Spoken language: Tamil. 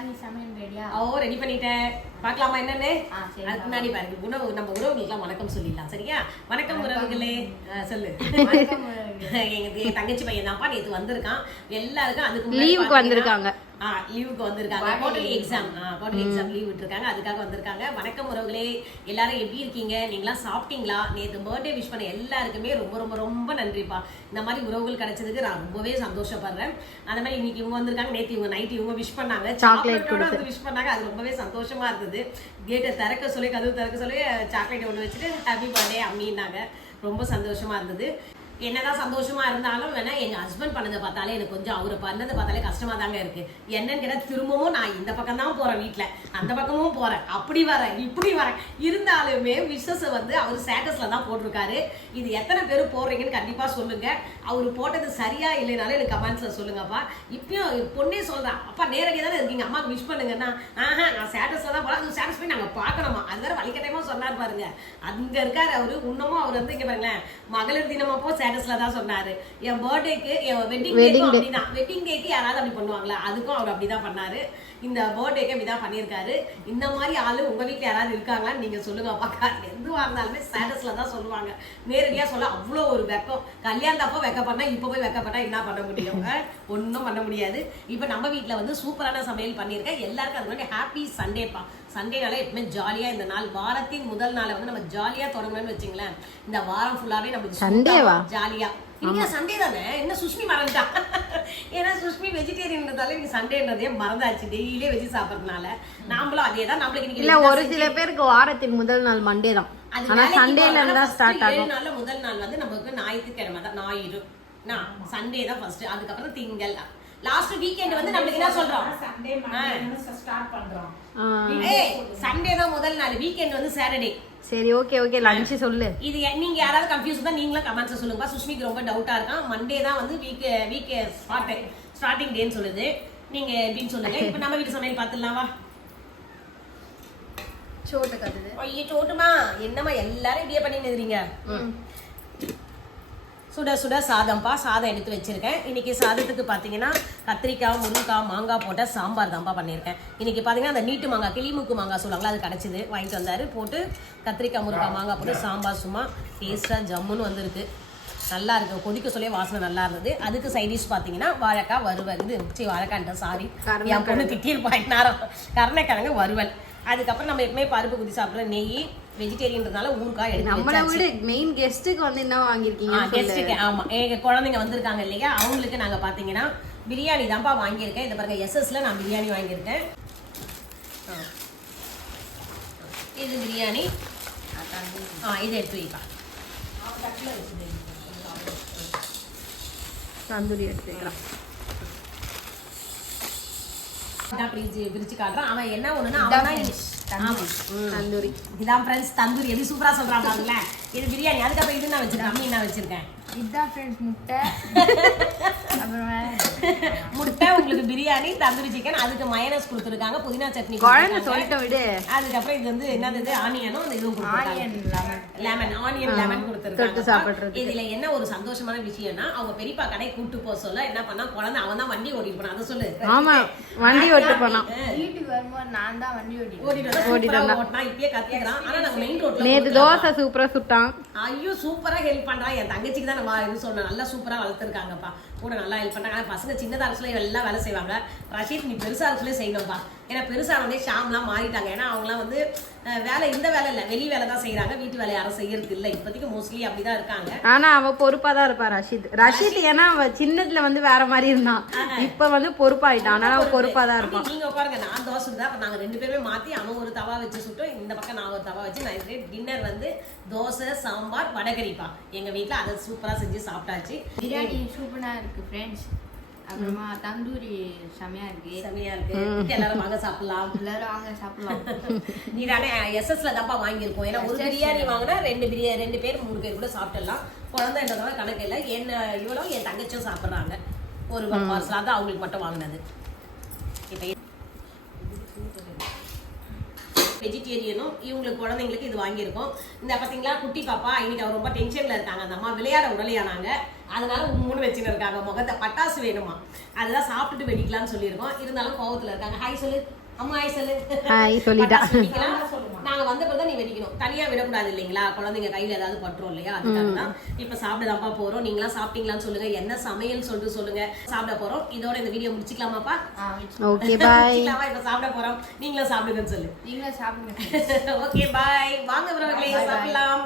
ரெடி பண்ணிட்டேன். பார்க்கலாமா என்னன்னு? அதுக்கு முன்னாடி பாருங்க உணவு நம்ம உறவுகளுக்குலாம் வணக்கம் சொல்லிடலாம். சரியா? வணக்கம் உறவுகளே. சொல்லு. எங்க தங்கச்சி பையன் தான்ப்பா நேற்று வந்திருக்கான். எல்லாருக்கும் அதுக்கு லீவுக்கு வந்திருக்காங்க. லீவுக்கு வந்திருக்காங்க. குவார்டர்லி எக்ஸாம் லீவ் விட்டுருக்காங்க. அதுக்காக வந்திருக்காங்க. வணக்கம் உறவுகளே, எல்லாரும் எப்படி இருக்கீங்க? நீங்களாம் சாப்பிட்டீங்களா? நேற்று பர்த்டே விஷ் பண்ண எல்லாருக்குமே ரொம்ப ரொம்ப ரொம்ப நன்றிப்பா. இந்த மாதிரி உறவுகள் கிடைச்சதுக்கு நான் ரொம்பவே சந்தோஷப்படுறேன். அந்த மாதிரி இன்னைக்கு இவங்க வந்திருக்காங்க. நேற்று இவங்க நைட் இவங்க விஷ் பண்ணாங்க, சாக்லேட்டோட விஷ் பண்ணாங்க. அது ரொம்பவே சந்தோஷமா இருந்தது. கேட்டை திறக்க சொல்லி கதவு திறக்க சொல்லி சாக்லேட் ஒன்று வச்சுட்டு ஹாப்பி பர்த்டே அப்படின்னாங்க. ரொம்ப சந்தோஷமா இருந்தது. என்னதான் சந்தோஷமா இருந்தாலும் வேணா எங்க ஹஸ்பண்ட் பண்ணதை பார்த்தாலே எனக்கு கொஞ்சம் அவரை பண்ணதை பார்த்தாலே கஷ்டமா தாங்க இருக்கு. என்னன்னு கேட்டா திரும்பவும் நான் இந்த பக்கம் தான் போறேன், வீட்டுல அந்த பக்கமும் போறேன், அப்படி வரேன் இப்படி வரேன். இருந்தாலுமே விஷஸ் வந்து அவர் ஸ்டேட்டஸ்ல தான் போட்டிருக்காரு. இது எத்தனை பேர் போடுறீங்கன்னு கண்டிப்பா சொல்லுங்க. அவர் போட்டது சரியா இல்லைனாலும் எனக்கு கமெண்ட்ஸ்ல சொல்லுங்கப்பா. இப்பயும் பொண்ணே சொல்றான், அப்பா நேரடியாக தானே இருக்கீங்க, அம்மாவுக்கு விஷ் பண்ணுங்கன்னா நான் ஸ்டேட்டஸ்ல தான் போறேன். ஸ்டேட்டஸ் போய் நாங்க பார்க்கணுமா? அது வேற வலிக்கட்டமா சொன்னார் பாருங்க. அங்க இருக்காரு அவரு. இன்னமும் அவர் வந்து இங்க பாருங்களேன், மகளிர் தினமப்போ ஸ்டேட்டஸ்ல தான் சொன்னாரு. என் பர்த்டேக்கு என் வெட்டிங் அப்படிதான். வெட்டிங் டேக்கு யாராவது அப்படி பண்ணுவாங்களா? அதுக்கும் அவர் அப்படிதான் பண்ணாரு. இந்த பர்த்டேக்கு அப்படிதான் பண்ணியிருக்காரு. இந்த மாதிரி ஆளு உங்க வீட்டுல யாராவது இருக்காங்களான்னு நீங்க சொல்லுங்க பாக்கா. எதுவா இருந்தாலுமே ஸ்டேட்டஸ்ல தான் சொல்லுவாங்க. நேரடியா சொல்ல அவ்வளோ ஒரு வெக்கம். கல்யாணத்தப்போ வெக்க பண்ணா இப்ப போய் வெக்க பண்ணா என்ன பண்ண முடியும்? ஒன்றும் பண்ண முடியாது. இப்ப நம்ம வீட்டுல வந்து சூப்பரான சமையல் பண்ணியிருக்கேன். எல்லாருக்கும் அது மாதிரி ஹாப்பி சண்டேப்பா. சண்டேனால எப்பவுமே ஜாலியா இந்த நாள், வாரத்தின் முதல் நாளை வந்து நம்ம ஜாலியா தொடங்கணும்னு வச்சுங்களேன். இந்த வாரம் ஃபுல்லாவே நமக்கு சண்டேவா ஜாலியா. இன்னைக்கு சண்டே தானே, என்ன சுஷ்மி மறந்துட்டா. ஏன்னா சுஷ்மி வெஜிடேரியன்றதால இன்னைக்கு சண்டேன்றதே மறந்தாச்சு. டெய்லியே வெஜி சாப்பிட்றதுனால நாமளும் அதே தான். நம்மளுக்கு இன்னைக்கு இல்ல, ஒரு சில பேருக்கு வாரத்தின் முதல் நாள் மண்டே தான். ஆனா சண்டேல இருந்து தான் ஸ்டார்ட் ஆகும். நாள்ல முதல் நாள் வந்து நமக்கு ஞாயிற்றுக்கிழமை தான், ஞாயிறு சண்டே தான் ஃபர்ஸ்ட். அதுக்கப்புறம் திங்கள், லாஸ்ட் வீக்கெண்ட் வந்து நமக்கு என்ன சொல்றோம்? சண்டே மண்டே ஸ்டார்ட் பண்றோம். சண்டே தான் முதல் நாள், வீக்கெண்ட் வந்து சாட்டர்டே. சரி, ஓகே ஓகே. லஞ்ச் சொல்லு. இது நீங்க யாராவது கன்ஃபியூஸ் தான் நீங்களும் கமெண்ட்ஸ்ல சொல்லுங்க. சுஷ்மிக்கு ரொம்ப டவுட்டா இருக்கான். மண்டே தான் வந்து வீக் ஸ்டார்டிங் டேன்னு சொல்லுது. நீங்க எப்படின்னு சொல்லுங்க. இப்போ நம்ம வீட்டு சமையல் பார்த்துடலாம் வா. சோட்டு கத்துது. ஐயோ சோட்டுமா, என்னம்மா எல்லாரும் இப்படியே பண்ணிட்டு இருக்கீங்க? சுட சுட சாதம்ப்பா. சாதம் எடுத்து வச்சிருக்கேன். இன்னைக்கு சாதத்துக்கு பார்த்தீங்கன்னா கத்திரிக்காய், முருங்கைக்காய், மாங்காய் போட்ட சாம்பார் தான்ப்பா பண்ணியிருக்கேன். இன்னைக்கு பார்த்தீங்கன்னா அந்த நீட்டு மாங்காய், கிளிமுக்கு மாங்காய் சொல்லுவாங்களா, அது கிடச்சிது, வாங்கிட்டு வந்தாரு. போட்டு கத்திரிக்காய், முருங்கைக்காய், மாங்காய் போட்டு சாம்பார் சும்மா டேஸ்ட்டாக ஜம்முன்னு வந்திருக்கு. நல்லா இருக்கு. கொதிக்க சொல்லி வாசனை நல்லா இருந்தது. அதுக்கு சைடிஷ் பார்த்தீங்கன்னா வாழைக்காய் வறுவல். வாழைக்காய்ன்ற சாரி, என் பொண்ணு திட்டிருப்பாங்க நேரம். கருணைக்கிழங்கு வறுவல். அதுக்கப்புறம் நம்ம எப்பவுமே பருப்பு குதி சாப்பிட்ற நெய், வெஜிடேரியன்றதால ஊறுகாய் எடுத்து நம்மள விட மெயின் கெஸ்ட்டுக்கு வந்து என்ன வாங்கியிருக்கீங்க? கெஸ்ட்டுக்கு ஆமா, எங்க குழந்தைங்க வந்திருக்காங்க இல்லையா, அவங்களுக்கு நாங்க பாத்தீங்கன்னா பிரியாணி தான்ப்பா வாங்கியிருக்கேன். இதை பாருங்க, எஸ்எஸ்ல நான் பிரியாணி வாங்கியிருக்கேன். இது பிரியாணி. இதை எடுத்து வைப்பா. தந்தூரி எடுத்து வைக்கலாம். பிரிச்சு காட்டுறான். அவன் என்ன ஒண்ணுன்னா தந்தூரி. இதான் ஃப்ரெண்ட்ஸ் தந்தூரி. எப்படி சூப்பரா சொல்றான் பாருங்களேன். இது பிரியாணி. அதுக்கப்புறம் இது நான் வச்சிருக்கேன், அம்மி நான் வச்சிருக்கேன். இதுதான் ஃப்ரெண்ட்ஸ் முட்டை. முட்டை உங்களுக்கு பிரியாணி, தந்தூரி சிக்கன். அதுக்கு மயனஸ் கொடுத்துருக்காங்க, புதினா சட்னி சொல்லிட்டு விடு. அதுக்கப்புறம் இது வந்து என்னது, ஆனியனும் அந்த இதுவும் கொடுத்துருக்காங்க, லெமன், ஆனியன் லெமன் கொடுத்துருக்காங்க. இதுல என்ன ஒரு சந்தோஷமான விஷயம்னா, அவங்க பெரியப்பா கடை கூட்டு போக சொல்ல என்ன பண்ணா, குழந்தை அவன் தான் வண்டி ஓட்டிட்டு போனான். அதை சொல்லு. ஆமா, வண்டி ஓட்டு போனான். வீட்டுக்கு வரும்போது நான் தான் வண்டி ஓட்டிட்டு இப்பயே கத்துக்கிறான். ஆனா நாங்க மெயின் ரோட்ல நேத்து தோசை சூப்பரா சுட்டான். ஐயோ சூப்பரா ஹெல்ப் பண்றான். என் தங்கச்சிக்கு தான் இது சொன்ன, நல்லா சூப்பரா வளர்த்துருக்காங்கப்பா. கூட நல்லா ஹெல்ப் பண்றாங்க. பசங்க சின்னதா இருக்குல எல்லாம் வேலை செய்வாங்க. ரஷீத் நீ பெருசா இருக்குல செய்யணும்பா. ஏன்னா பெருசா வந்து ஷாம்லாம் மாறிட்டாங்க. ஏன்னா அவங்களாம் வந்து வேலை, இந்த வேலை இல்ல, வெளி வேலை தான் செய்யறாங்க. வீட்டு வேலை யாரும் செய்யறது இல்ல இப்போதைக்கு. மோஸ்ட்லி அப்படிதான் இருக்காங்க. ஆனா அவ பொறுப்பா தான் இருப்பா ரஷீத். ஏன்னா அவ சின்னதுல வந்து வேற மாதிரி இருந்தான், இப்ப வந்து பொறுப்பாயிட்டான். ஆனா அவ பொறுப்பா தான் இருப்பான். நீங்க உட்காருங்க, நான் தோசை சுட்டா. அப்ப நாங்க ரெண்டு பேருமே மாத்தி, அவன் ஒரு தவா வச்சு சுட்டோம், இந்த பக்கம் நான் ஒரு தவா வச்சு. நைட் டின்னர் வந்து தோசை, சாம்பார், வடகரிப்பா. எங்க வீட்டுல அதை சூப்பரா செஞ்சு சாப்பிட்டாச்சு. பிரியாணி சூப்பரா இருக்கு ஃப்ரெண்ட்ஸ். அப்புறமா தந்தூரி செமையா இருக்கு. எல்லாரும் வாங்க சாப்பிடலாம். நீ தானே எஸ்எஸ்ல தான்ப்பா வாங்கியிருக்கோம். ஏன்னா ஒரு பிரியாணி வாங்கினா ரெண்டு பேர் 3 பேர் கூட சாப்பிடலாம். குழந்தைன்றதால கணக்கு இல்லை. என்ன இவ்வளோ என் தங்கச்சியும் சாப்பிட்றாங்க. ஒரு பார்சலாக தான் அவங்களுக்கு மட்டும் வாங்கினது. இப்போ வெஜிடேரியனும் இவங்களுக்கு குழந்தைங்களுக்கு இது வாங்கியிருக்கோம். இந்த பார்த்தீங்களா குட்டி பாப்பா இன்னைக்கு அவர் ரொம்ப டென்ஷன்ல இருக்காங்க. அந்த அம்மா விளையாட உடலையானாங்க, அதனால உம்முன்னு வச்சுன்னு இருக்காங்க. முகத்தை பட்டாசு வேணுமா, அதுதான் சாப்பிட்டுட்டு வெடிக்கலாம்னு சொல்லியிருக்கோம். இருந்தாலும் கோவத்துல இருக்காங்க. ஹாய் சொல்லு அம்மா, ஹாய் சொல்லு. ஹாய் சொல்லிட்டா. நாங்க வந்த பிறகு நீ வெடிக்கணும், தனியா விடக்கூடாது இல்லைங்களா, குழந்தைங்க கையில ஏதாவது பட்டுரும் இல்லையா, அதுக்காக தான். இப்ப சாப்பிடதான்ப்பா போறோம். நீங்களாம் சாப்பிட்டீங்களான்னு சொல்லுங்க, என்ன சமையல் சொல்லிட்டு சொல்லுங்க. சாப்பிட போறோம். இதோட இந்த வீடியோ முடிச்சுக்கலாமாப்பா? Okay bye. இப்ப சாப்பிட போறோம், நீங்களும் சாப்பிடுங்கன்னு சொல்லு. நீங்களும் சாப்பிடுங்க. Okay bye. வாங்க உறவுகளே சாப்பிடலாம்.